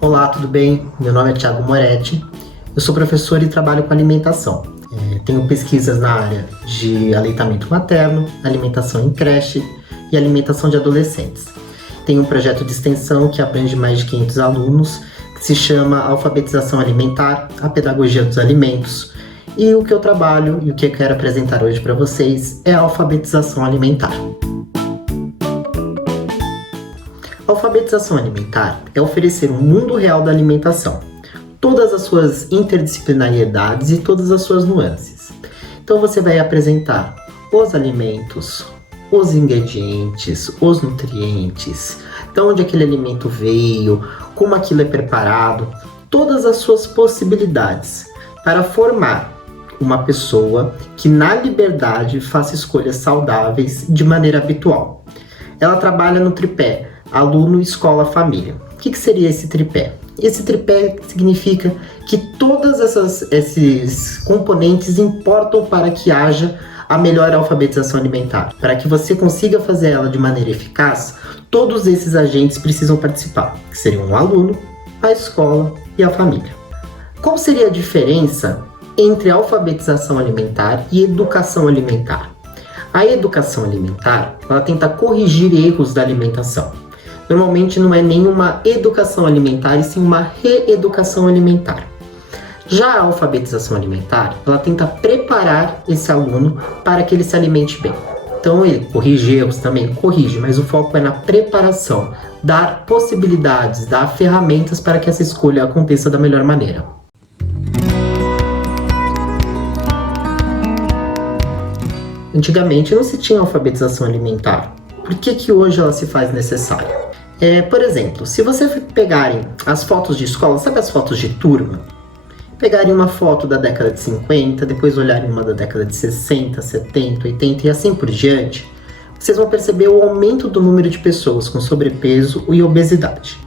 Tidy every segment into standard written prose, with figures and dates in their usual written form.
Olá, tudo bem? Meu nome é Thiago Moretti, eu sou professor e trabalho com alimentação. Tenho pesquisas na área de aleitamento materno, alimentação em creche e alimentação de adolescentes. Tenho um projeto de extensão que abrange mais de 500 alunos, que se chama Alfabetização Alimentar, a Pedagogia dos Alimentos. E o que eu trabalho e o que eu quero apresentar hoje para vocês é a alfabetização alimentar. A alfabetização alimentar é oferecer um mundo real da alimentação, todas as suas interdisciplinariedades e todas as suas nuances. Então você vai apresentar os alimentos, os ingredientes, os nutrientes, de onde aquele alimento veio, como aquilo é preparado, todas as suas possibilidades para formar uma pessoa que na liberdade faça escolhas saudáveis de maneira habitual. Ela trabalha no tripé aluno, escola, família. O que seria esse tripé? Esse tripé significa que todos esses componentes importam para que haja a melhor alfabetização alimentar. Para que você consiga fazer ela de maneira eficaz, todos esses agentes precisam participar, que seriam o aluno, a escola e a família. Qual seria a diferença entre alfabetização alimentar e educação alimentar? A educação alimentar, ela tenta corrigir erros da alimentação. Normalmente não é nenhuma educação alimentar, e sim uma reeducação alimentar. Já a alfabetização alimentar, ela tenta preparar esse aluno para que ele se alimente bem. Então ele corrige erros também, corrige, mas o foco é na preparação, dar possibilidades, dar ferramentas para que essa escolha aconteça da melhor maneira. Antigamente não se tinha alfabetização alimentar. Por que hoje ela se faz necessária? Por exemplo, se você pegarem as fotos de escola, sabe as fotos de turma? Pegarem uma foto da década de 50, depois olharem uma da década de 60, 70, 80 e assim por diante, vocês vão perceber o aumento do número de pessoas com sobrepeso e obesidade.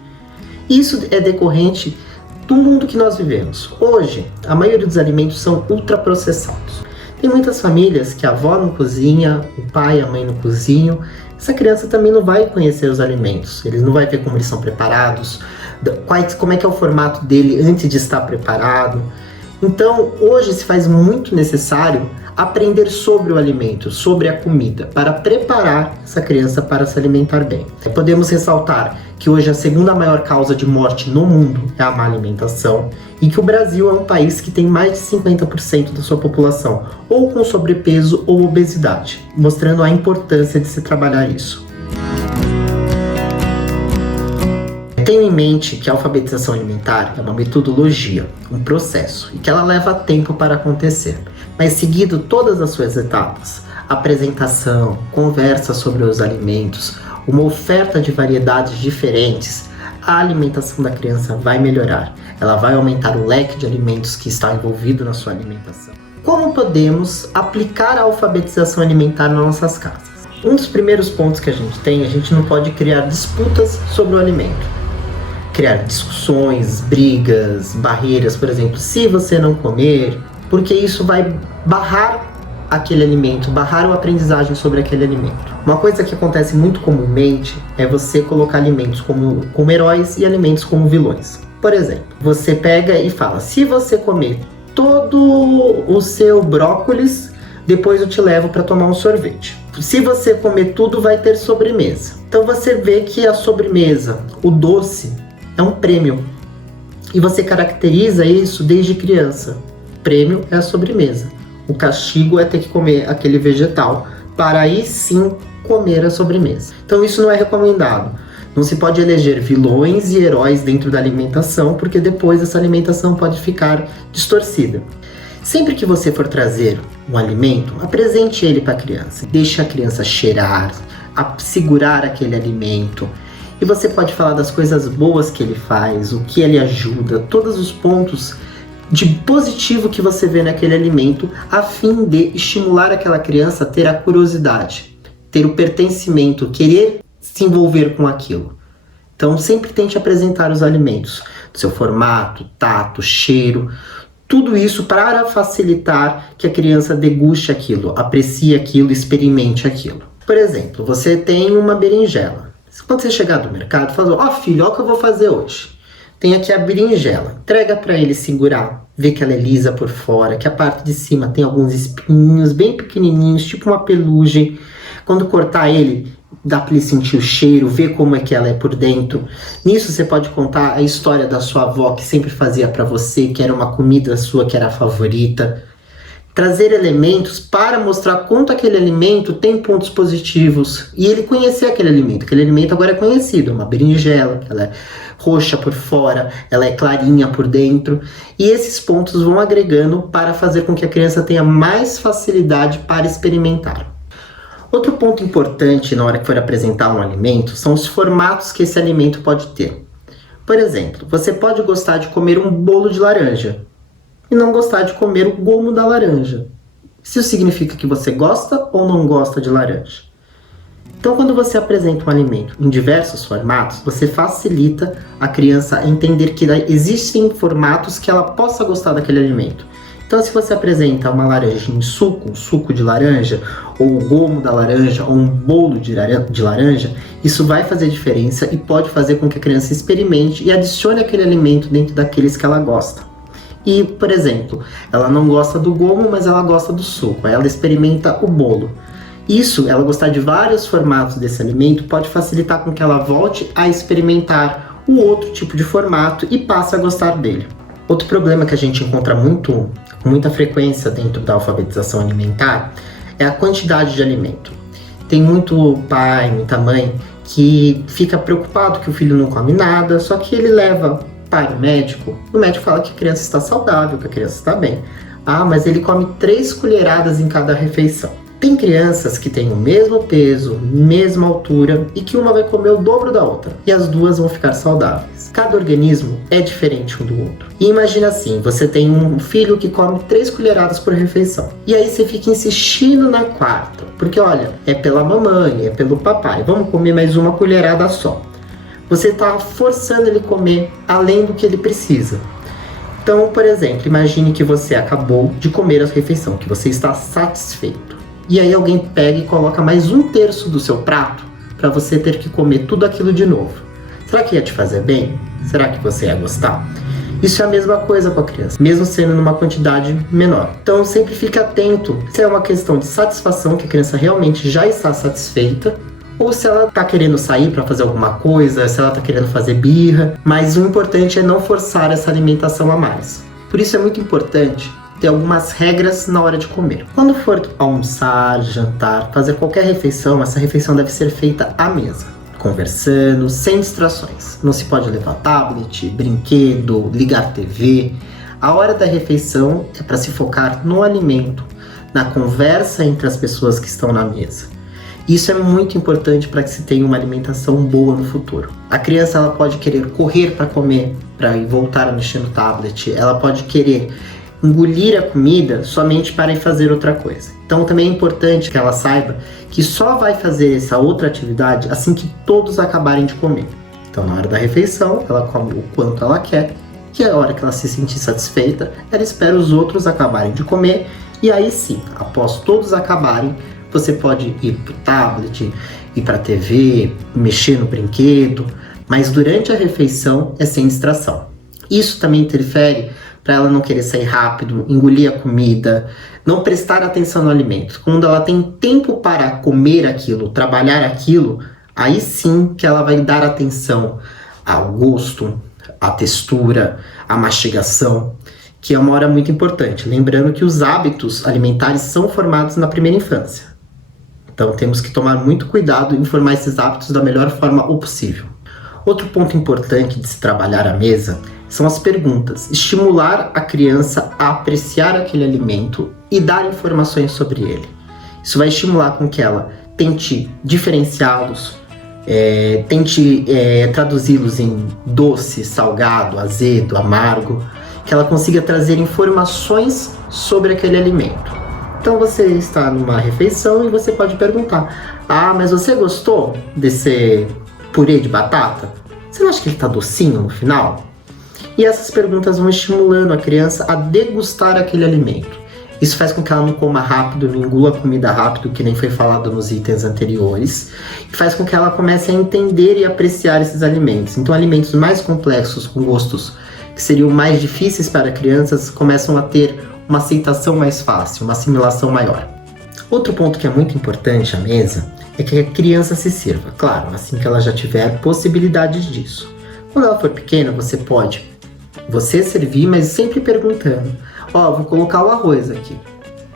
Isso é decorrente do mundo que nós vivemos. Hoje, a maioria dos alimentos são ultraprocessados. Tem muitas famílias que a avó não cozinha, o pai e a mãe não cozinham. Essa criança também não vai conhecer os alimentos, ele não vai ver como eles são preparados, como é que é o formato dele antes de estar preparado. Então, hoje se faz muito necessário aprender sobre o alimento, sobre a comida, para preparar essa criança para se alimentar bem. Podemos ressaltar que hoje a segunda maior causa de morte no mundo é a má alimentação e que o Brasil é um país que tem mais de 50% da sua população ou com sobrepeso ou obesidade, mostrando a importância de se trabalhar isso. Tenho em mente que a alfabetização alimentar é uma metodologia, um processo, e que ela leva tempo para acontecer. Mas seguindo todas as suas etapas, apresentação, conversa sobre os alimentos, uma oferta de variedades diferentes, a alimentação da criança vai melhorar. Ela vai aumentar o leque de alimentos que está envolvido na sua alimentação. Como podemos aplicar a alfabetização alimentar nas nossas casas? Um dos primeiros pontos que a gente não pode criar disputas sobre o alimento. Criar discussões, brigas, barreiras, por exemplo, se você não comer, porque isso vai barrar aquele alimento, barrar a aprendizagem sobre aquele alimento. Uma coisa que acontece muito comumente é você colocar alimentos como heróis e alimentos como vilões. Por exemplo, você pega e fala, se você comer todo o seu brócolis, depois eu te levo para tomar um sorvete. Se você comer tudo, vai ter sobremesa. Então você vê que a sobremesa, o doce, é um prêmio. E você caracteriza isso desde criança. Prêmio é a sobremesa. O castigo é ter que comer aquele vegetal, para aí sim comer a sobremesa. Então isso não é recomendado. Não se pode eleger vilões e heróis dentro da alimentação, porque depois essa alimentação pode ficar distorcida. Sempre que você for trazer um alimento, apresente ele para a criança. Deixe a criança cheirar, segurar aquele alimento. E você pode falar das coisas boas que ele faz, o que ele ajuda, todos os pontos de positivo que você vê naquele alimento, a fim de estimular aquela criança a ter a curiosidade, ter o pertencimento, querer se envolver com aquilo. Então sempre tente apresentar os alimentos, seu formato, tato, cheiro, tudo isso para facilitar que a criança deguste aquilo, aprecie aquilo, experimente aquilo. Por exemplo, você tem uma berinjela. Quando você chegar do mercado, fala: ó filho, olha o que eu vou fazer hoje. Tem aqui a berinjela. Entrega para ele segurar, ver que ela é lisa por fora, que a parte de cima tem alguns espinhos bem pequenininhos, tipo uma pelugem. Quando cortar ele, dá para ele sentir o cheiro, ver como é que ela é por dentro. Nisso você pode contar a história da sua avó, que sempre fazia para você, que era uma comida sua que era a favorita. Trazer elementos para mostrar quanto aquele alimento tem pontos positivos. E ele conhecer aquele alimento. Aquele alimento agora é conhecido, é uma berinjela, ela é roxa por fora, ela é clarinha por dentro. E esses pontos vão agregando para fazer com que a criança tenha mais facilidade para experimentar. Outro ponto importante na hora que for apresentar um alimento são os formatos que esse alimento pode ter. Por exemplo, você pode gostar de comer um bolo de laranja e não gostar de comer o gomo da laranja. Isso significa que você gosta ou não gosta de laranja. Então, quando você apresenta um alimento em diversos formatos, você facilita a criança a entender que existem formatos que ela possa gostar daquele alimento. Então, se você apresenta uma laranja em suco, um suco de laranja, ou o gomo da laranja, ou um bolo de laranja, isso vai fazer diferença e pode fazer com que a criança experimente e adicione aquele alimento dentro daqueles que ela gosta. E, por exemplo, ela não gosta do gomo, mas ela gosta do suco. Aí ela experimenta o bolo. Isso, ela gostar de vários formatos desse alimento, pode facilitar com que ela volte a experimentar o outro tipo de formato e passe a gostar dele. Outro problema que a gente encontra com muita frequência dentro da alfabetização alimentar é a quantidade de alimento. Tem muito pai, muita mãe que fica preocupado que o filho não come nada, só que ele leva para o médico fala que a criança está saudável, que a criança está bem. Ah, mas ele come 3 colheradas em cada refeição. Tem crianças que têm o mesmo peso, mesma altura e que uma vai comer o dobro da outra e as duas vão ficar saudáveis. Cada organismo é diferente um do outro. E imagina assim, você tem um filho que come 3 colheradas por refeição e aí você fica insistindo na quarta, porque olha, é pela mamãe, é pelo papai, vamos comer mais uma colherada só. Você está forçando ele a comer além do que ele precisa. Então, por exemplo, imagine que você acabou de comer a refeição, que você está satisfeito. E aí alguém pega e coloca mais 1/3 do seu prato para você ter que comer tudo aquilo de novo. Será que ia te fazer bem? Será que você ia gostar? Isso é a mesma coisa com a criança, mesmo sendo numa quantidade menor. Então sempre fique atento se é uma questão de satisfação, que a criança realmente já está satisfeita, ou se ela está querendo sair para fazer alguma coisa, se ela está querendo fazer birra, mas o importante é não forçar essa alimentação a mais. Por isso é muito importante ter algumas regras na hora de comer. Quando for almoçar, jantar, fazer qualquer refeição, essa refeição deve ser feita à mesa, conversando, sem distrações. Não se pode levar tablet, brinquedo, ligar TV. A hora da refeição é para se focar no alimento, na conversa entre as pessoas que estão na mesa. Isso é muito importante para que se tenha uma alimentação boa no futuro. A criança ela pode querer correr para comer, para ir voltar a mexer no tablet. Ela pode querer engolir a comida somente para ir fazer outra coisa. Então também é importante que ela saiba que só vai fazer essa outra atividade assim que todos acabarem de comer. Então na hora da refeição, ela come o quanto ela quer, que a hora que ela se sentir satisfeita, ela espera os outros acabarem de comer, e aí sim, após todos acabarem, você pode ir para o tablet, ir para a TV, mexer no brinquedo, mas durante a refeição é sem distração. Isso também interfere para ela não querer sair rápido, engolir a comida, não prestar atenção no alimento. Quando ela tem tempo para comer aquilo, trabalhar aquilo, aí sim que ela vai dar atenção ao gosto, à textura, à mastigação, que é uma hora muito importante. Lembrando que os hábitos alimentares são formados na primeira infância. Então temos que tomar muito cuidado em formar esses hábitos da melhor forma possível. Outro ponto importante de se trabalhar à mesa são as perguntas. Estimular a criança a apreciar aquele alimento e dar informações sobre ele. Isso vai estimular com que ela tente diferenciá-los, tente traduzi-los em doce, salgado, azedo, amargo, que ela consiga trazer informações sobre aquele alimento. Então você está numa refeição e você pode perguntar: ah, mas você gostou desse purê de batata? Você não acha que ele está docinho no final? E essas perguntas vão estimulando a criança a degustar aquele alimento. Isso faz com que ela não coma rápido, não engula a comida rápido, que nem foi falado nos itens anteriores. E faz com que ela comece a entender e apreciar esses alimentos. Então, alimentos mais complexos, com gostos que seriam mais difíceis para crianças, começam a ter uma aceitação mais fácil, uma assimilação maior. Outro ponto que é muito importante à mesa é que a criança se sirva. Claro, assim que ela já tiver possibilidades disso. Quando ela for pequena, você pode servir, mas sempre perguntando. Vou colocar o arroz aqui.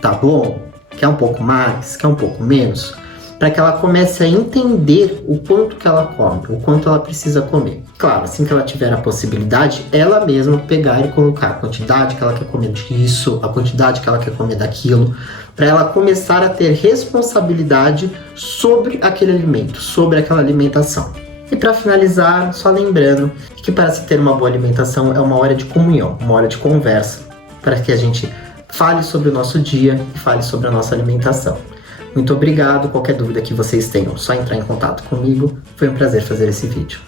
Tá bom? Quer um pouco mais? Quer um pouco menos? Para que ela comece a entender o quanto que ela come, o quanto ela precisa comer. Claro, assim que ela tiver a possibilidade, ela mesma pegar e colocar a quantidade que ela quer comer disso, a quantidade que ela quer comer daquilo, para ela começar a ter responsabilidade sobre aquele alimento, sobre aquela alimentação. E para finalizar, só lembrando que para se ter uma boa alimentação é uma hora de comunhão, uma hora de conversa, para que a gente fale sobre o nosso dia e fale sobre a nossa alimentação. Muito obrigado, qualquer dúvida que vocês tenham, só entrar em contato comigo. Foi um prazer fazer esse vídeo.